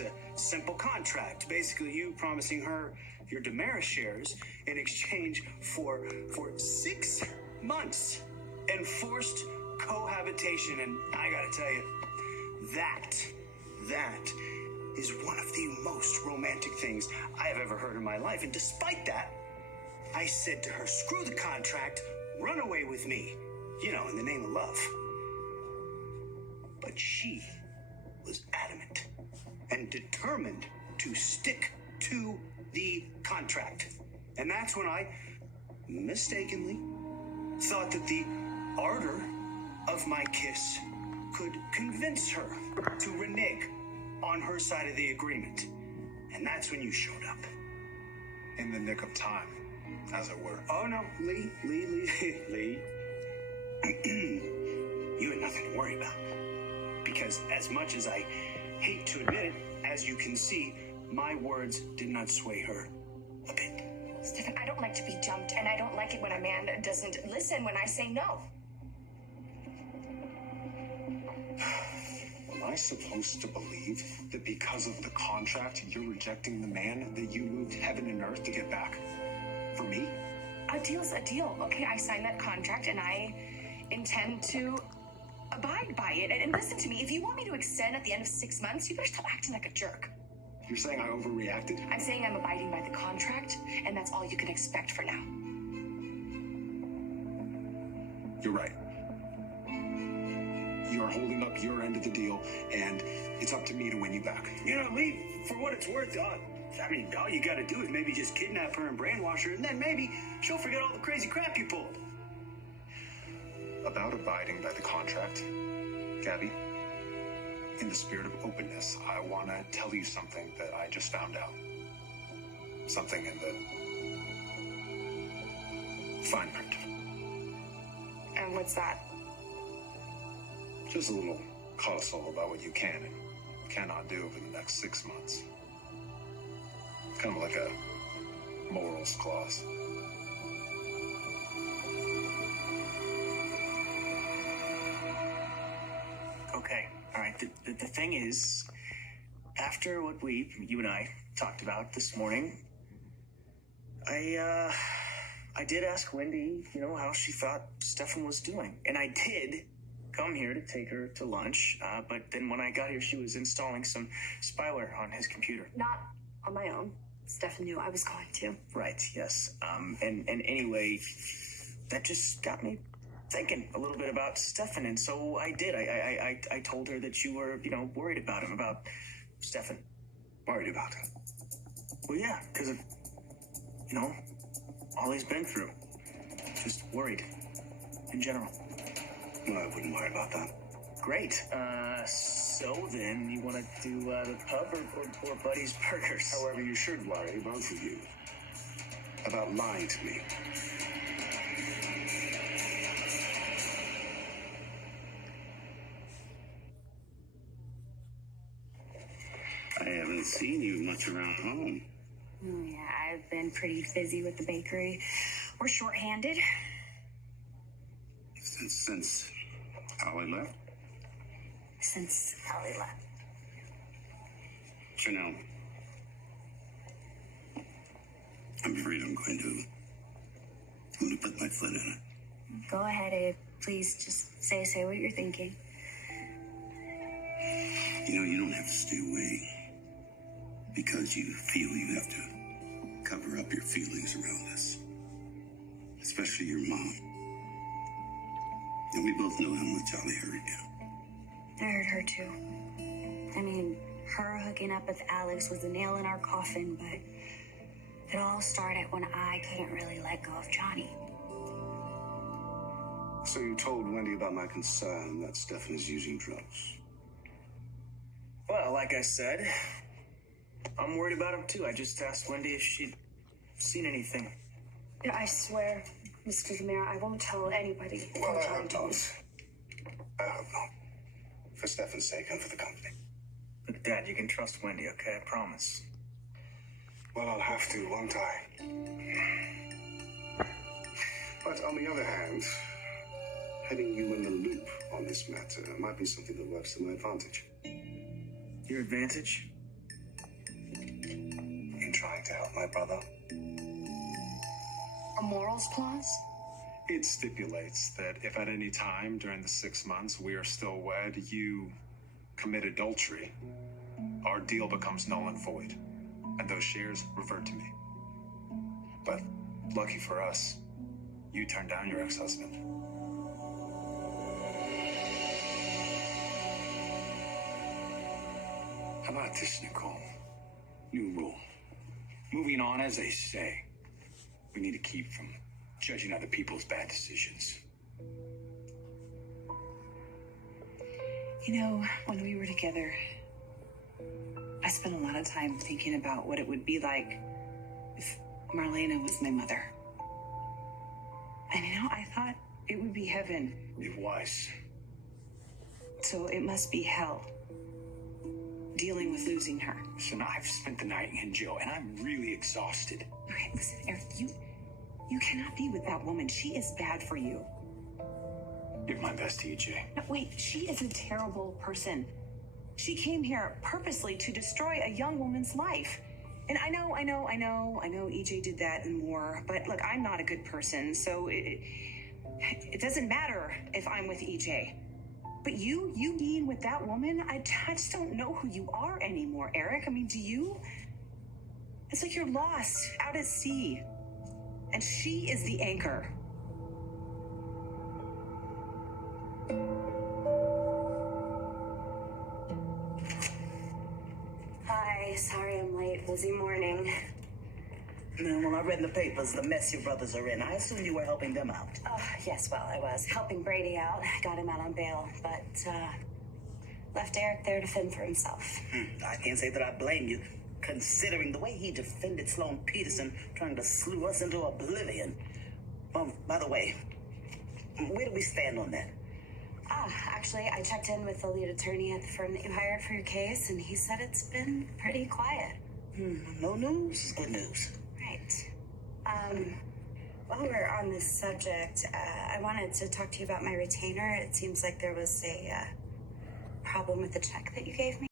a simple contract. Basically, you promising her your Damaris shares in exchange for 6 months enforced cohabitation. And I gotta tell you, that is one of the most romantic things I have ever heard in my life. And despite that, I said to her, screw the contract, run away with me, in the name of love. But she was adamant and determined to stick to the contract. And that's when I mistakenly thought that the ardor of my kiss could convince her to renege on her side of the agreement. And that's when you showed up. In the nick of time, as it were. Oh no, Lee. You had nothing to worry about. Because as much as I hate to admit it, as you can see, my words did not sway her a bit. Stefan, I don't like to be jumped, and I don't like it when a man doesn't listen when I say no. Am I supposed to believe that because of the contract, you're rejecting the man that you moved heaven and earth to get back? For me? A deal's a deal. Okay, I signed that contract, and I intend to abide by it. And listen to me, if you want me to extend at the end of 6 months, you better stop acting like a jerk. You're saying I overreacted? I'm saying I'm abiding by the contract, and that's all you can expect for now. You're right. You are holding up your end of the deal, and it's up to me to win you back. Lee, for what it's worth, all you gotta do is maybe just kidnap her and brainwash her, and then maybe she'll forget all the crazy crap you pulled. About abiding by the contract, Gabby, in the spirit of openness, I want to tell you something that I just found out. Something in the fine print. And what's that? Just a little codicil about what you can and cannot do over the next 6 months. Kind of like a morals clause. Okay, all right. The thing is, after what you and I talked about this morning, I did ask Wendy, how she thought Stefan was doing. And I did come here to take her to lunch, but then when I got here, she was installing some spyware on his computer. Not on my own. Stefan knew I was going to. Right, yes. And anyway, that just got me thinking a little bit about Stefan, and so I did. I told her that you were, worried about him, about Stefan. Worried about him? Well, yeah, because of, all he's been through. Just worried, in general. No, I wouldn't worry about that. Great. So then, you want to do the pub or Buddy's Burgers? However, you should worry, both of you, about lying to me. I haven't seen you much around home. Yeah, I've been pretty busy with the bakery. We're short-handed. Since Allie left? Since Allie left. Janelle, I'm afraid I'm going to put my foot in it. Go ahead, Abe. Please just say what you're thinking. You don't have to stay away because you feel you have to cover up your feelings around us, especially your mom. And we both know how much Allie hurt you. I hurt her too. I mean, her hooking up with Alex was the nail in our coffin, but it all started when I couldn't really let go of Johnny. So you told Wendy about my concern that Stefan is using drugs? Well, like I said, I'm worried about him too. I just asked Wendy if she'd seen anything. I swear, Mr. Demira, I won't tell anybody. Well, I hope not. I hope not. For Stefan's sake and for the company. Look, Dad, you can trust Wendy, okay? I promise. Well, I'll have to, won't I? But on the other hand, having you in the loop on this matter might be something that works to my advantage. Your advantage? my brother. A morals clause? It stipulates that if at any time during the 6 months we are still wed, you commit adultery, our deal becomes null and void, and those shares revert to me. But lucky for us, you turned down your ex-husband. How about this, Nicole? New rule. Moving on, as they say, we need to keep from judging other people's bad decisions. You know, when we were together, I spent a lot of time thinking about what it would be like if Marlena was my mother. And you know, I thought it would be heaven. It was. So it must be hell, dealing with losing her. So now I've spent the night in jail, and I'm really exhausted. Okay, listen, Eric, you cannot be with that woman. She is bad for you. Give my best to you, Jay. No, wait, she is a terrible person. She came here purposely to destroy a young woman's life. And I know EJ did that and more, but look, I'm not a good person, so it doesn't matter if I'm with EJ. But you being with that woman, I just don't know who you are anymore, Eric. I mean, do you? It's like you're lost out at sea. And she is the anchor. Hi, sorry I'm late. Busy morning. Well, I read in the papers the mess your brothers are in. I assume you were helping them out. Oh, yes, well, I was helping Brady out. Got him out on bail, but left Eric there to fend for himself. I can't say that I blame you, considering the way he defended Sloan Peterson, trying to slew us into oblivion. By the way, where do we stand on that? Actually, I checked in with the lead attorney at the firm that you hired for your case, and he said it's been pretty quiet. No news is good news. Right. While we're on this subject, I wanted to talk to you about my retainer. It seems like there was a problem with the check that you gave me.